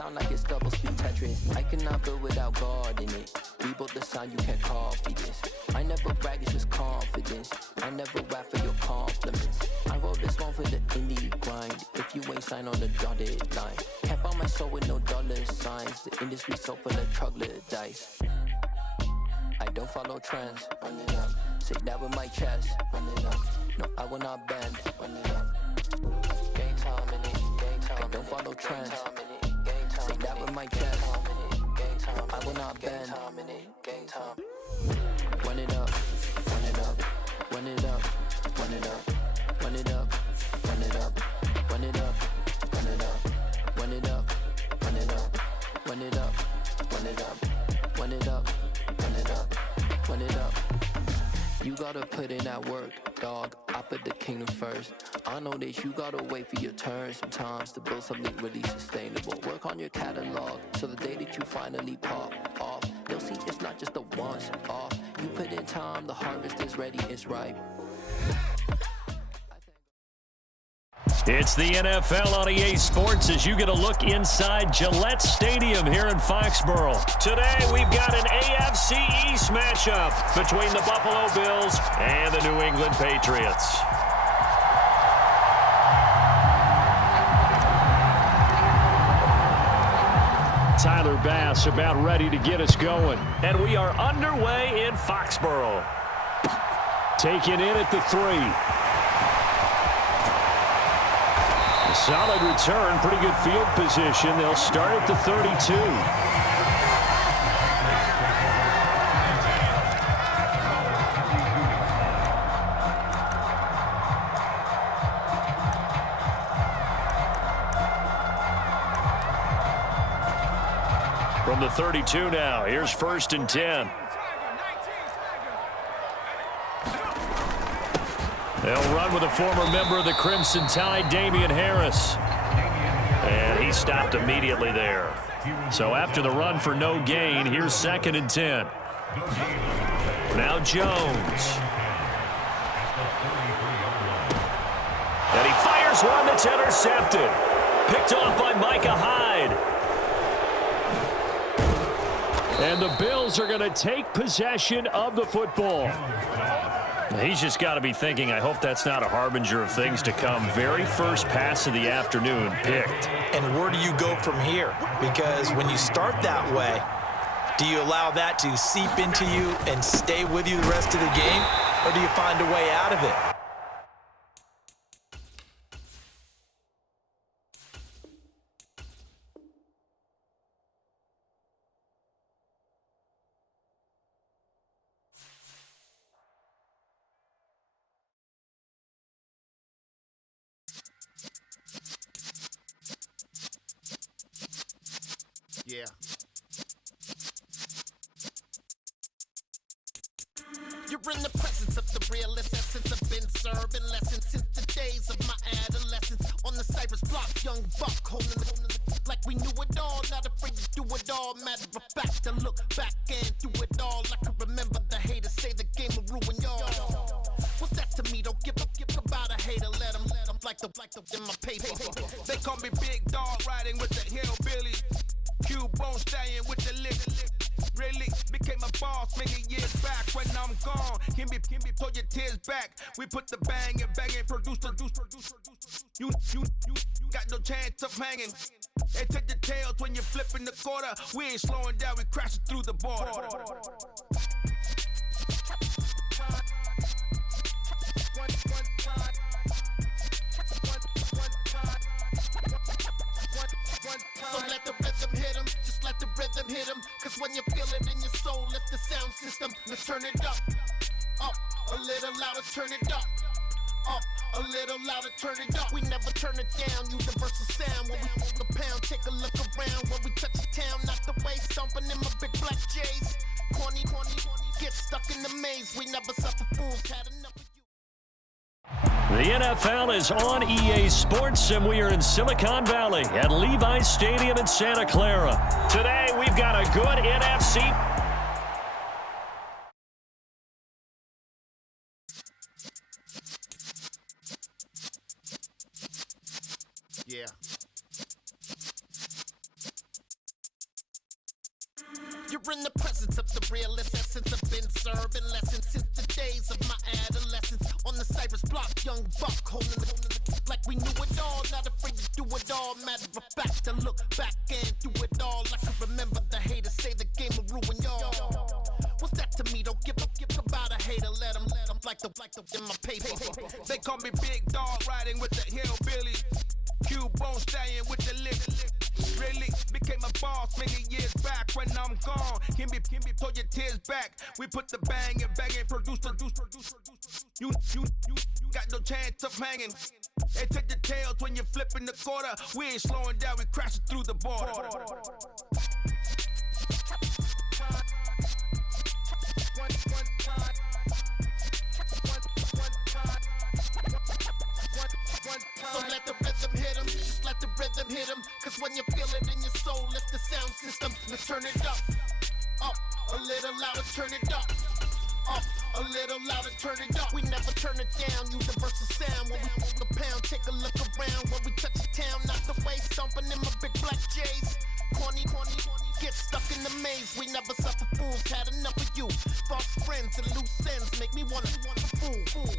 sound like it's double speed Tetris. I cannot build without God in it. We built the sound, you can't copy this. I never brag, it's just confidence. I never rap for your compliments. I wrote this one for the indie grind. If you ain't signed on the dotted line, can't buy my soul with no dollar signs. The industry so full of troglodytes. I don't follow trends. Run it up. Say that with my chest. Run it up. No, I will not bend. Run it up. Game time in it. Game time. I don't follow trends. Say that with my chest. No, I will not bend. Game time. Run it up. Run it up. Run it up. Run it up. Run it up. Run it up. Run it up. Run it up. Run it up. Run it up. Run it up. Run it up. Run it up. Run it up, run it up. You gotta put in that work, dog. I put the kingdom first. I know that you gotta wait for your turn sometimes to build something really sustainable. Work on your catalog, so the day that you finally pop off, they'll see it's not just a once off. You put in time, the harvest is ready, it's ripe. It's the NFL on EA Sports as you get a look inside Gillette Stadium here in Foxborough. Today we've got an AFC East matchup between the Buffalo Bills and the New England Patriots. Tyler Bass about ready to get us going. And we are underway in Foxborough. Taken in at the 3. Solid return, pretty good field position. They'll start at the 32. From the 32 now, here's 1st and 10. They'll run with a former member of the Crimson Tide, Damian Harris. And he stopped immediately there. So after the run for no gain, here's 2nd and 10. Now Jones. And he fires one that's intercepted. Picked off by Micah Hyde. And the Bills are going to take possession of the football. He's just got to be thinking, I hope that's not a harbinger of things to come. Very first pass of the afternoon picked. And where do you go from here? Because when you start that way, do you allow that to seep into you and stay with you the rest of the game? Or do you find a way out of it? Yeah. You're in the presence of the realest essence. I've been serving lessons since the days of my adolescence. On the Cypress block, young buck holding like we knew it all. Not afraid to do it all. Matter of fact, I look back and do it all. I can remember the haters say the game will ruin y'all. What's that to me? Don't give about a hater. Let them like the in my paper. They call me Big Dog, riding with the hillbillies. Q-Bone stallion with the lick. Really became a boss many years back. When I'm gone, can be pull your tears back. We put the bang and produce. You got no chance of hanging. They take the tails when you're flipping the quarter. We ain't slowing down, we crashing through the border. So let the rhythm hit him, just let the rhythm hit him. Cause when you feel it in your soul, lift the sound system. Now turn it up, a little louder, turn it up, a little louder, turn it up. We never turn it down, universal sound. When we move the pound, take a look around. When we touch the town, not the way, stomping in my big black J's. Corny, get stuck in the maze. We never suffer fools, had enough of you. The NFL is on EA Sports, and we are in Silicon Valley at Levi's Stadium in Santa Clara. Today, we've got a good NFC. Yeah. You're in the presence of the realest essence. I've been serving lessons since the days of my adolescence. On the Cypress block, young buck holding the like we knew it all. Not afraid to do it all. Matter of fact, I look back and do it all. I can remember the haters say the game will ruin y'all. What's that to me? Don't give about a hater. Let them like the in my paper. They call me Big Dog, riding with the hillbillies. Q-Bone stallion with the lick. Really became a boss many years back. When I'm gone, can be pull your tears back. We put the bang and produce. You got no chance of hanging. They take the tails when you're flipping the quarter. We ain't slowing down, we crashing through the border. So let the rhythm hit him, just let the rhythm hit him. Cause when you feel it in your soul, lift the sound system. Now turn it up, a little louder, turn it up, a little louder, turn it up. We never turn it down, universal sound. When we move the pound, take a look around. When we touch the town, knock the way, stomping in my big black J's. Corny, get stuck in the maze. We never suffer fools, had enough of you. False friends and loose ends make me wanna fool.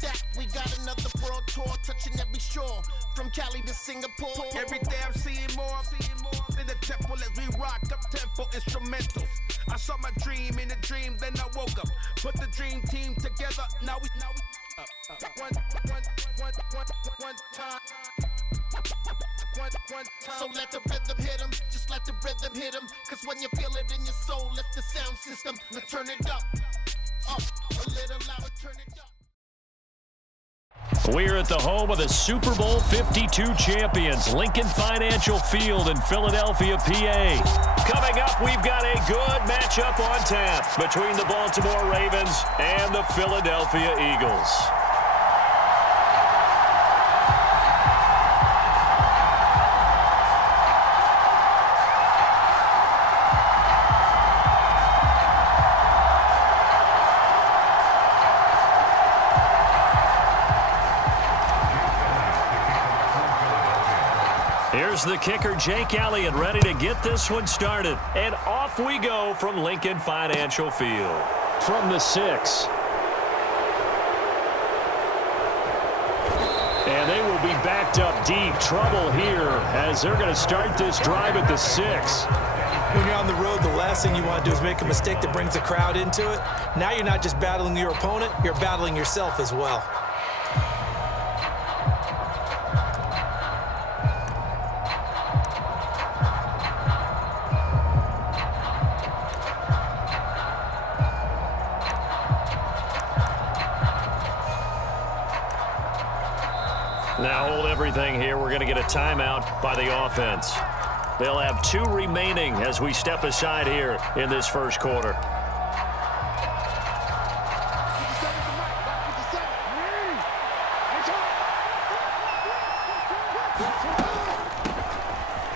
That we got another world tour, touching every shore, from Cali to Singapore. Every day I'm seeing more in the temple as we rock up tempo instrumentals. I saw my dream in a dream, then I woke up. Put the dream team together, now we one time. So let the rhythm hit him, just let the rhythm hit him. Cause when you feel it in your soul, lift the sound system. Now turn it up, a little louder, turn it up. We're at the home of the Super Bowl 52 champions, Lincoln Financial Field in Philadelphia, PA. Coming up, we've got a good matchup on tap between the Baltimore Ravens and the Philadelphia Eagles. Here's the kicker, Jake Elliott, ready to get this one started. And off we go from Lincoln Financial Field. From the 6. And they will be backed up deep. Trouble here as they're going to start this drive at the 6. When you're on the road, the last thing you want to do is make a mistake that brings the crowd into it. Now you're not just battling your opponent, you're battling yourself as well. Now hold everything here. We're going to get a timeout by the offense. They'll have 2 remaining as we step aside here in this first quarter.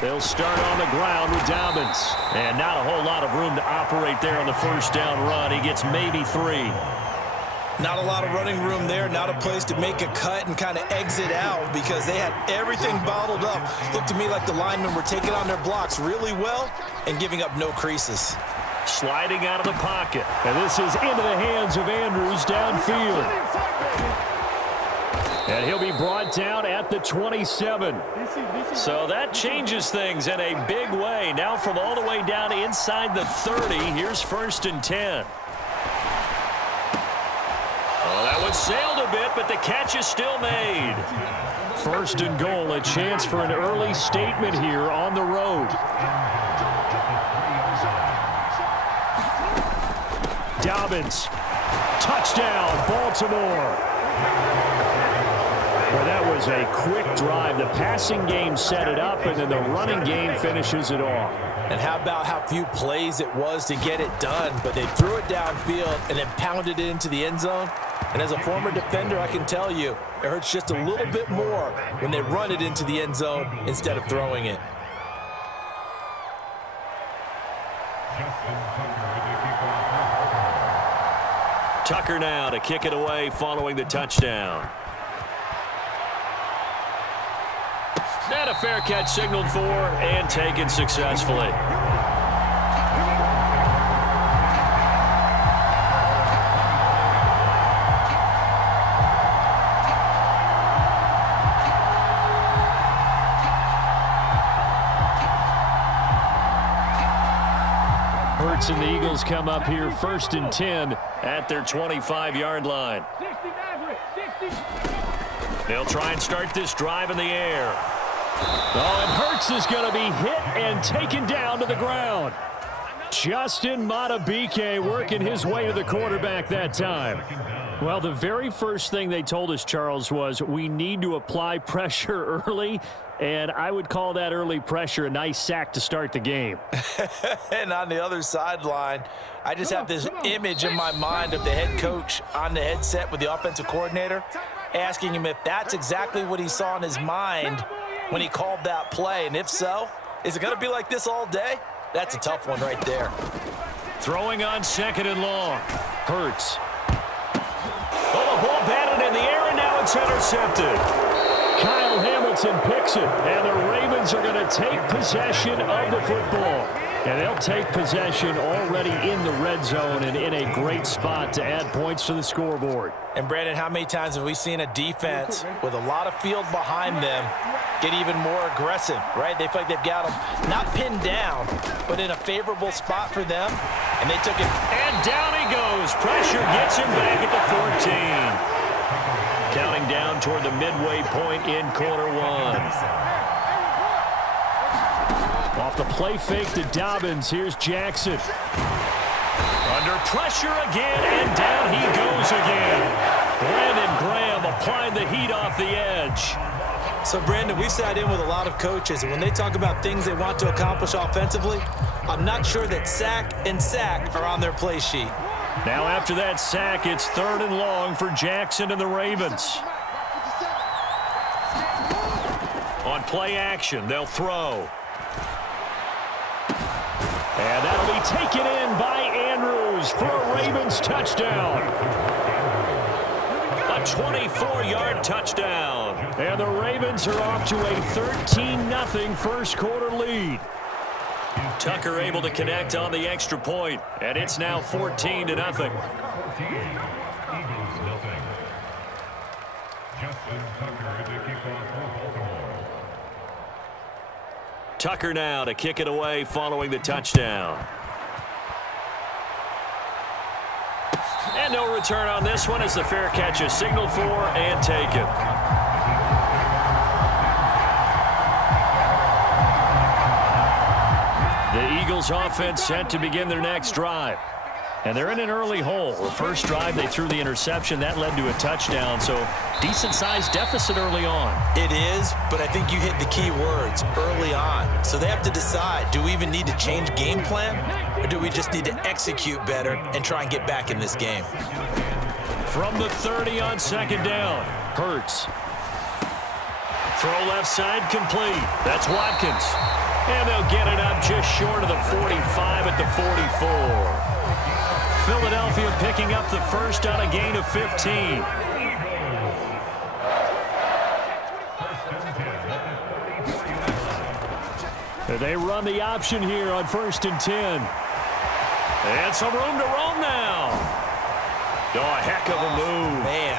They'll start on the ground with Dobbins. And not a whole lot of room to operate there on the first down run. He gets maybe 3. Not a lot of running room there, not a place to make a cut and kind of exit out because they had everything bottled up. Looked to me like the linemen were taking on their blocks really well and giving up no creases. Sliding out of the pocket. And this is into the hands of Andrews downfield. And he'll be brought down at the 27. So that changes things in a big way. Now from all the way down inside the 30, here's 1st and 10. That one sailed a bit, but the catch is still made. 1st and goal, a chance for an early statement here on the road. Dobbins, touchdown, Baltimore. Well, that was a quick drive. The passing game set it up, and then the running game finishes it off. And how about how few plays it was to get it done, but they threw it downfield and then pounded it into the end zone. And as a former defender, I can tell you, it hurts just a little bit more when they run it into the end zone instead of throwing it. Tucker now to kick it away following the touchdown. And a fair catch signaled for and taken successfully. Hurts and the Eagles come up here 1st and 10 at their 25-yard line. They'll try and start this drive in the air. Oh, and Hurts is going to be hit and taken down to the ground. Justin Madubuike working his way to the quarterback that time. Well, the very first thing they told us, Charles, was we need to apply pressure early, and I would call that early pressure a nice sack to start the game. And on the other sideline, I just have this image in my mind of the head coach on the headset with the offensive coordinator asking him if that's exactly what he saw in his mind when he called that play. And if so, is it going to be like this all day? That's a tough one right there. Throwing on 2nd and long. Hurts. Oh, the ball batted in the air, and now it's intercepted. Kyle Hamilton picks it, and the Ravens are going to take possession of the football. And they'll take possession already in the red zone and in a great spot to add points to the scoreboard. And, Brandon, how many times have we seen a defense with a lot of field behind them get even more aggressive, right? They feel like they've got them not pinned down, but in a favorable spot for them, and they took it. And down he goes. Pressure gets him back at the 14. Counting down toward the midway point in quarter one. Off the play fake to Dobbins. Here's Jackson. Under pressure again, and down he goes again. Brandon Graham applying the heat off the edge. So, Brandon, we've sat in with a lot of coaches, and when they talk about things they want to accomplish offensively, I'm not sure that sack and sack are on their play sheet. Now after that sack, it's 3rd and long for Jackson and the Ravens. On play action, they'll throw. And that'll be taken in by Andrews for a Ravens touchdown. A 24-yard touchdown. And the Ravens are off to a 13-0 first quarter lead. Tucker able to connect on the extra point, and it's now 14-0. Tucker now to kick it away following the touchdown. And no return on this one as the fair catch is signaled for and taken. The Eagles offense set to begin their next drive. And they're in an early hole. The first drive, they threw the interception. That led to a touchdown, so decent-sized deficit early on. It is, but I think you hit the key words, early on. So they have to decide, do we even need to change game plan, or do we just need to execute better and try and get back in this game? From the 30 on 2nd down, Hurts. Throw left side complete. That's Watkins. And they'll get it up just short of the 45 at the 44. Philadelphia picking up the first on a gain of 15. They run the option here on 1st and 10. And some room to roam now. Oh, a heck of a move. Man,